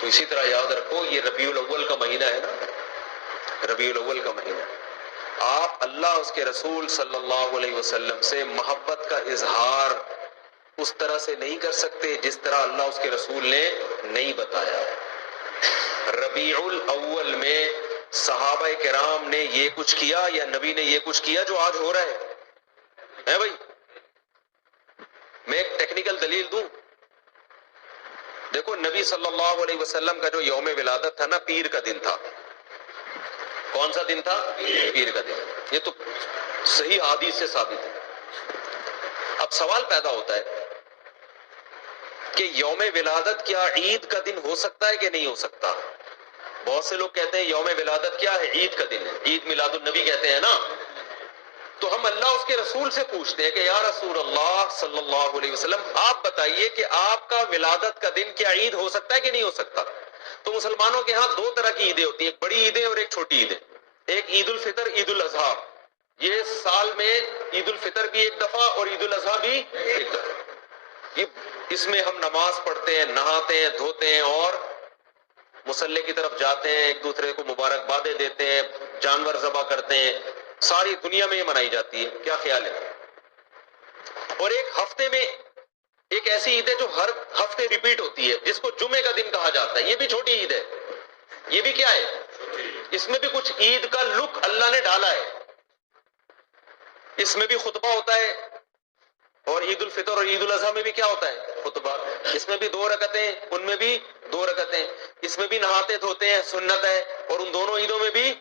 تو اسی طرح یاد رکھو یہ ربیع الاول کا مہینہ ہے نا، ربیع الاول کا مہینہ، آپ اللہ اس کے رسول صلی اللہ علیہ وسلم سے محبت کا اظہار اس طرح سے نہیں کر سکتے جس طرح اللہ اس کے رسول نے نہیں بتایا ہے۔ ربیع الاول میں صحابہ کرام نے یہ کچھ کیا یا نبی نے یہ کچھ کیا جو آج ہو رہا ہے بھائی؟ میں ایک ٹیکنیکل دلیل دوں، دیکھو نبی صلی اللہ علیہ وسلم کا جو یوم ولادت تھا نا، پیر کا دن تھا۔ کون سا دن تھا؟ پیر کا دن۔ یہ تو صحیح حدیث سے ثابت ہے۔ اب سوال پیدا ہوتا ہے کہ یوم ولادت کیا عید کا دن ہو سکتا ہے کہ نہیں ہو سکتا؟ بہت سے لوگ کہتے ہیں یوم ولادت کیا ہے؟ عید کا دن ہے، عید میلاد النبی کہتے ہیں نا۔ تو ہم اللہ اس کے رسول سے پوچھتے ہیں کہ یا رسول اللہ صلی اللہ علیہ وسلم آپ بتائیے کہ آپ کا ولادت کا دن کیا عید ہو سکتا ہے کہ نہیں ہو سکتا؟ تو مسلمانوں کے ہاں دو طرح کی عیدیں ہوتی ہیں، ایک بڑی عیدیں اور ایک چھوٹی عیدیں۔ ایک عید الفطر، عید الاضحیٰ، یہ سال میں عید الفطر بھی ایک دفعہ اور عید الاضحیٰ بھی ایک دفعہ۔ اس میں ہم نماز پڑھتے ہیں، نہاتے ہیں، دھوتے ہیں اور مصلی کی طرف جاتے ہیں، ایک دوسرے کو مبارکبادیں دیتے ہیں، جانور ذبح کرتے ہیں۔ ساری دنیا میں یہ منائی جاتی ہے، کیا خیال ہے؟ اور ایک ہفتے میں ایک ایسی عید ہے جو ہر ہفتے ریپیٹ ہوتی ہے، جس کو جمعے کا دن کہا جاتا ہے، یہ بھی چھوٹی عید ہے۔ یہ بھی کیا ہے؟ اس میں بھی کچھ عید کا لک اللہ نے ڈالا ہے۔ اس میں بھی خطبہ ہوتا ہے، اور عید الفطر اور عید الاضحیٰ میں بھی کیا ہوتا ہے؟ خطبہ۔ اس میں بھی 2 رکعتیں، ان میں بھی 2 رکعتیں۔ اس میں بھی نہاتے دھوتے ہیں، سنت ہے، اور ان دونوں عیدوں میں بھی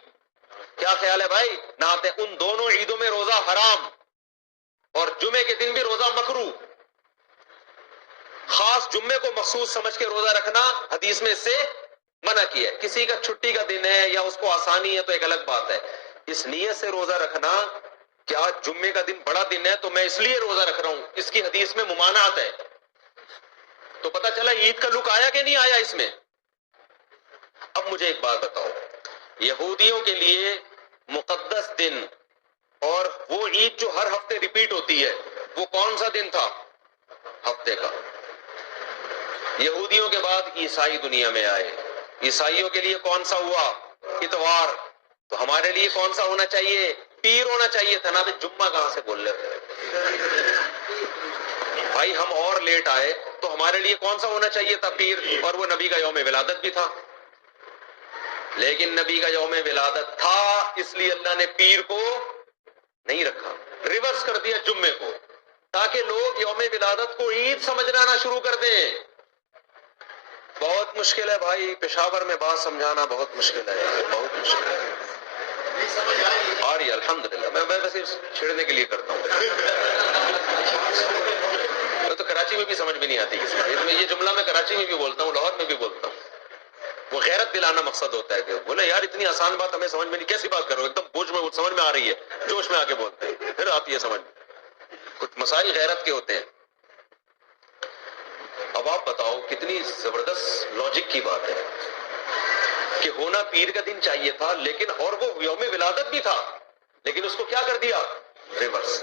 کیا خیال ہے بھائی؟ نہاتے۔ ان دونوں عیدوں میں روزہ حرام، اور جمعے کے دن بھی روزہ مکروہ۔ خاص جمعے کو مخصوص سمجھ کے روزہ رکھنا حدیث میں اس سے منع کیا ہے۔ کسی کا چھٹی کا دن ہے یا اس کو آسانی ہے تو ایک الگ بات ہے، اس نیت سے روزہ رکھنا کیا جمعے کا دن بڑا دن ہے تو میں اس لیے روزہ رکھ رہا ہوں، اس کی حدیث میں ممانعت ہے۔ تو پتہ چلا عید کا لک آیا کہ نہیں آیا اس میں؟ اب مجھے ایک بات بتاؤ، یہودیوں کے لیے مقدس دن اور وہ عید جو ہر ہفتے ریپیٹ ہوتی ہے، وہ کون سا دن تھا ہفتے کا؟ یہودیوں کے بعد عیسائی دنیا میں آئے، عیسائیوں کے لیے کون سا ہوا؟ اتوار۔ تو ہمارے لیے کون سا ہونا چاہیے؟ پیر ہونا چاہیے تھا نا۔ جمعہ کہاں سے بول رہے بھائی؟ ہم اور لیٹ آئے تو ہمارے لیے کون سا ہونا چاہیے تھا؟ پیر، اور وہ نبی کا یوم ولادت بھی تھا۔ لیکن نبی کا یوم ولادت تھا، اس لیے اللہ نے پیر کو نہیں رکھا، ریورس کر دیا جمعے کو، تاکہ لوگ یوم ولادت کو عید سمجھنا نہ شروع کر دیں۔ بہت مشکل ہے بھائی، پشاور میں بات سمجھانا بہت مشکل ہے، بہت مشکل ہے۔ آ رہی ہے الحمدللہ، میں ویسے چھیڑنے کے لیے کرتا ہوں، تو کراچی میں بھی سمجھ میں نہیں آتی کسی کو۔ یہ جملہ میں کراچی میں بھی بولتا ہوں، لاہور میں بھی بولتا ہوں۔ وہ غیرت دلانا مقصد ہوتا ہے کہ بولے یار اتنی آسان بات ہمیں سمجھ میں نہیں، کیسی بات کرو، ایک دم بوجھ میں سمجھ میں آ رہی ہے، جوش میں آ کے بولتے ہیں، پھر آتی ہے سمجھ میں۔ کچھ مسائل غیرت کے ہوتے ہیں۔ اب آپ بتاؤ کتنی زبردست لاجک کی بات ہے کہ ہونا پیر کا دن چاہیے تھا، لیکن اور وہ یوم ولادت بھی تھا، لیکن اس کو کیا کر دیا؟ ریورس۔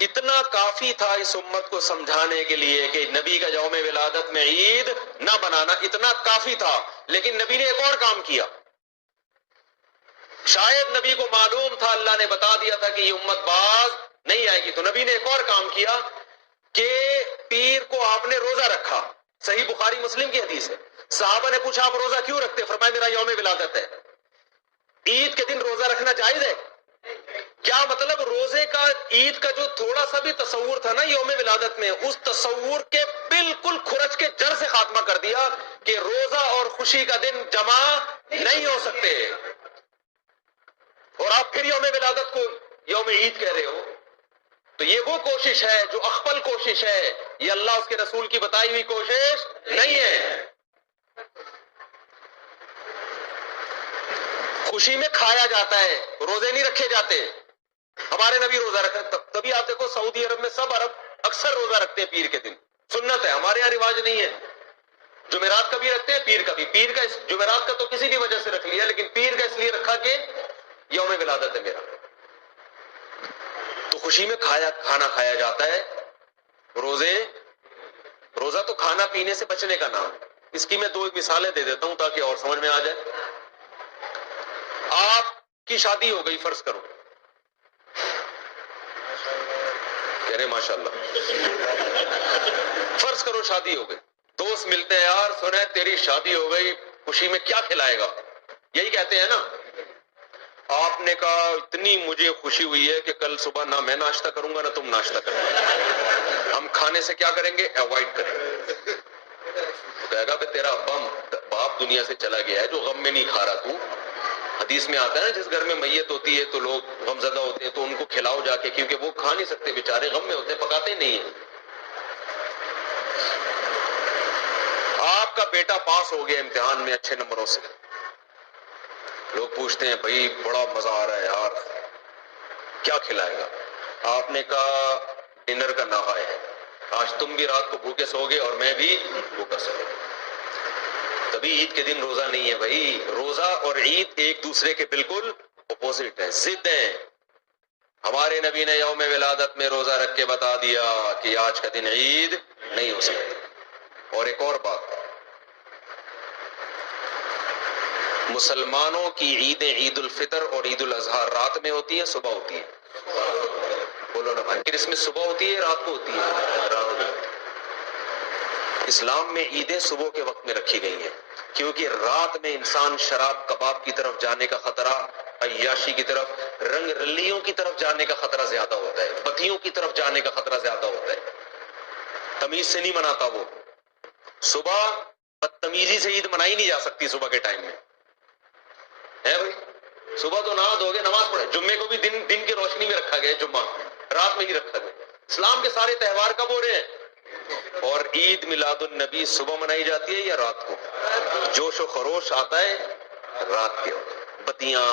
اتنا کافی تھا اس امت کو سمجھانے کے لیے کہ نبی کا یوم ولادت میں عید نہ بنانا، اتنا کافی تھا، لیکن نبی نے ایک اور کام کیا۔ شاید نبی کو معلوم تھا، اللہ نے بتا دیا تھا کہ یہ امت باز نہیں آئے گی، تو نبی نے ایک اور کام کیا کہ پیر کو آپ نے روزہ رکھا۔ صحیح بخاری مسلم کی حدیث ہے۔ صحابہ نے پوچھا آپ روزہ کیوں رکھتے؟ فرمایا میرا یوم ولادت ہے۔ عید کے دن روزہ رکھنا جائز ہے؟ کیا مطلب؟ روزے کا عید کا جو تھوڑا سا بھی تصور تھا نا یوم ولادت میں، اس تصور کے بالکل کھرچ کے جڑ سے خاتمہ کر دیا کہ روزہ اور خوشی کا دن جمع نہیں ہو سکتے، اور آپ پھر یوم ولادت کو یوم عید کہہ رہے ہو۔ تو یہ وہ کوشش ہے جو اخفل کوشش ہے، یہ اللہ اس کے رسول کی بتائی ہوئی کوشش نہیں ہے۔ خوشی میں کھایا جاتا ہے، روزے نہیں رکھے جاتے۔ ہمارے نبی روزہ رکھتے، تبھی آپ دیکھو سعودی عرب میں سب عرب اکثر روزہ رکھتے ہیں پیر کے دن، سنت ہے، ہمارے یہاں رواج نہیں ہے۔ جمعرات کا بھی رکھتے ہیں، پیر کا بھی۔ پیر کا جمعرات کا تو کسی بھی وجہ سے رکھ لیا، لیکن پیر کا اس لیے رکھا کہ یوم ولادت ہے میرا۔ تو خوشی میں کھانا کھایا جاتا ہے۔ روزہ تو کھانا پینے سے بچنے کا نام ہے، اس کی میں 2 مثالیں دے دیتا ہوں تاکہ اور سمجھ میں آ جائے. آپ کی شادی ہو گئی، فرض کرو، کہہ رہے ماشاءاللہ، فرض کرو شادی ہو گئی، دوست ملتے ہیں، یار سنے تیری شادی ہو گئی، خوشی میں کیا کھلائے گا؟ یہی کہتے ہیں نا. آپ نے کہا اتنی مجھے خوشی ہوئی ہے کہ کل صبح نہ میں ناشتہ کروں گا نہ تم ناشتہ کرو گے، ہم کھانے سے کیا کریں گے؟ اوائڈ کریں گے. کہے گا کہ تیرا باپ دنیا سے چلا گیا ہے جو غم میں نہیں کھا رہا تو. حدیث میں آتا ہے نا جس گھر میں میت ہوتی ہے تو لوگ غم زدہ ہوتے ہیں تو ان کو کھلاؤ جا کے، کیونکہ وہ کھا نہیں سکتے بیچارے، غم میں ہوتے ہیں، پکاتے نہیں ہیں. آپ کا بیٹا پاس ہو گیا امتحان میں اچھے نمبروں سے، لوگ پوچھتے ہیں بھائی بڑا مزہ آ رہا ہے یار، کیا کھلائے گا؟ آپ نے کہا ڈنر کا نہ ہے، آج تم بھی رات کو بھوکے سو گے اور میں بھی بھوکا سو گا. تبھی عید کے دن روزہ نہیں ہے بھائی. روزہ اور عید ایک دوسرے کے بالکل اپوزٹ ہیں، ضد ہیں. ہمارے نبی نے یوم ولادت میں روزہ رکھ کے بتا دیا کہ آج کا دن عید نہیں ہو سکتی. اور ایک اور بات، مسلمانوں کی عیدیں عید الفطر اور عید الاضحیٰ رات میں ہوتی ہیں صبح ہوتی ہے؟ بولو نا بھائی، کرسمس صبح ہوتی ہے رات کو ہوتی ہے؟ رات میں. اسلام میں عیدیں صبح کے وقت میں رکھی گئی ہیں کیونکہ رات میں انسان شراب کباب کی طرف جانے کا خطرہ، عیاشی کی طرف، رنگ رلیوں کی طرف جانے کا خطرہ زیادہ ہوتا ہے، بتیوں کی طرف جانے کا خطرہ زیادہ ہوتا ہے. تمیز سے نہیں مناتا وہ. صبح بدتمیزی سے عید منائی نہیں جا سکتی صبح کے ٹائم میں ہے بھائی. صبح تو نہا دھو گے نماز پڑھے، جمعے کو بھی دن کی روشنی میں رکھا گیا، جمعہ رات میں ہی رکھا گیا. اسلام کے سارے تہوار کب ہو رہے ہیں؟ اور عید میلاد النبی صبح منائی جاتی ہے یا رات کو؟ جوش و خروش آتا ہے رات کے وقت، بتیاں،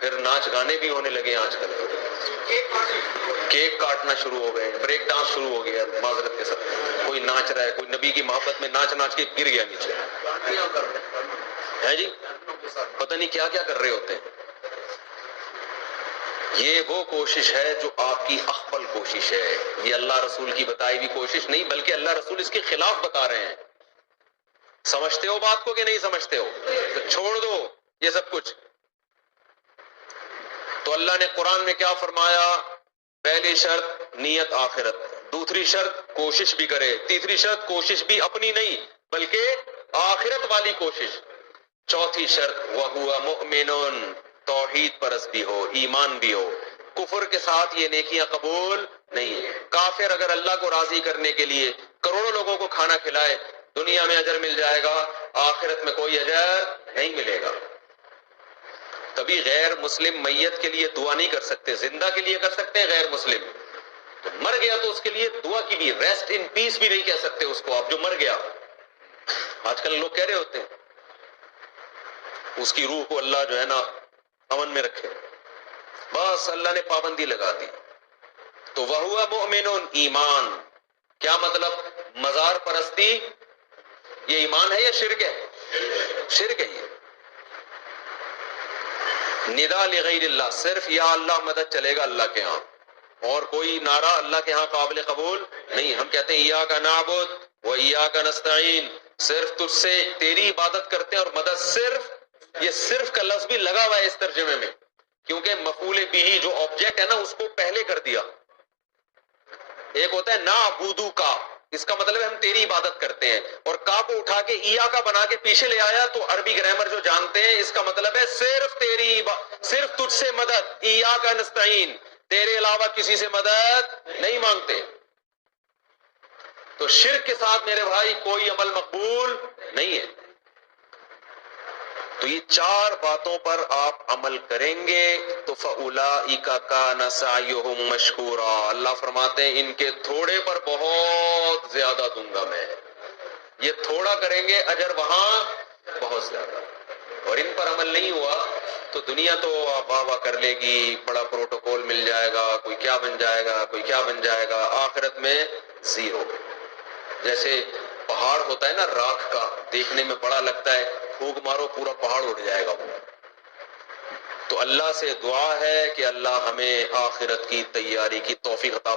پھر ناچ گانے بھی ہونے لگے آج کل، کیک کاٹنا شروع ہو گئے، بریک ڈانس شروع ہو گیا. معذرت کے ساتھ کوئی ناچ رہا ہے، کوئی نبی کی محبت میں ناچ ناچ کے گر گیا نیچے ہے جی، پتہ نہیں کیا کیا کر رہے ہوتے ہیں. یہ وہ کوشش ہے جو آپ کی اخفل کوشش ہے، یہ اللہ رسول کی بتائی ہوئی کوشش نہیں، بلکہ اللہ رسول اس کے خلاف بتا رہے ہیں. سمجھتے ہو بات کو کہ نہیں سمجھتے ہو؟ تو چھوڑ دو یہ سب کچھ. تو اللہ نے قرآن میں کیا فرمایا؟ پہلی شرط نیت آخرت، دوسری شرط کوشش بھی کرے، تیسری شرط کوشش بھی اپنی نہیں بلکہ آخرت والی کوشش، چوتھی شرط وَهُوَ مُؤْمِنٌ، توحید پرست بھی ہو، ایمان بھی ہو. کفر کے ساتھ یہ نیکیاں قبول نہیں. کافر اگر اللہ کو راضی کرنے کے لیے کروڑوں لوگوں کو کھانا کھلائے، دنیا میں اجر مل جائے گا، آخرت میں کوئی اجر نہیں ملے گا. تبھی غیر مسلم میت کے لیے دعا نہیں کر سکتے، زندہ کے لیے کر سکتے ہیں، غیر مسلم تو مر گیا تو اس کے لیے دعا کی بھی، ریسٹ ان پیس بھی نہیں کہہ سکتے اس کو آپ، جو مر گیا. آج کل لوگ کہہ رہے ہوتے ہیں اس کی روح کو اللہ جو ہے نا امن میں رکھے، بس اللہ نے پابندی لگا دی. تو وَهُوَ مُؤْمِنٌ، ایمان. کیا مطلب؟ مزار پرستی یہ ایمان ہے یا شرک ہے؟ شرک ہے. یہ ندا لغیر اللہ، صرف یا اللہ مدد چلے گا اللہ کے ہاں، اور کوئی نعرہ اللہ کے ہاں قابل قبول نہیں. ہم کہتے ہیں ایاک نعبد و ایاک نستعین، صرف تجھ سے تیری عبادت کرتے ہیں اور مدد صرف، یہ صرف کا لفظ بھی لگا ہوا ہے اس ترجمے میں کیونکہ مفعول بھی جو آبجیکٹ ہے نا اس کو پہلے کر دیا. ایک ہوتا ہے نعبدو کا، اس کا مطلب ہے ہم تیری عبادت کرتے ہیں، اور کا کو اٹھا کے ایا کا بنا کے پیچھے لے آیا تو عربی گرامر جو جانتے ہیں اس کا مطلب ہے صرف تیری صرف تجھ سے مدد، ایاک نستعین، تیرے علاوہ کسی سے مدد نہیں مانگتے. تو شرک کے ساتھ میرے بھائی کوئی عمل مقبول نہیں ہے. تو یہ 4 باتوں پر آپ عمل کریں گے تو فَأُولَئِكَ كَانَ سَعْيُهُمْ مَشْكُورًا، اللہ فرماتے ہیں ان کے تھوڑے پر بہت زیادہ دوں گا میں. یہ تھوڑا کریں گے اجر وہاں بہت زیادہ، اور ان پر عمل نہیں ہوا تو دنیا تو واہ واہ کر لے گی، بڑا پروٹوکول مل جائے گا، کوئی کیا بن جائے گا، کوئی کیا بن جائے گا، آخرت میں زیرو. جیسے پہاڑ ہوتا ہے نا راکھ کا، دیکھنے میں بڑا لگتا ہے، پھونک مارو پورا پہاڑ اڑ جائے گا. تو اللہ سے دعا ہے کہ اللہ ہمیں آخرت کی تیاری کی توفیق عطا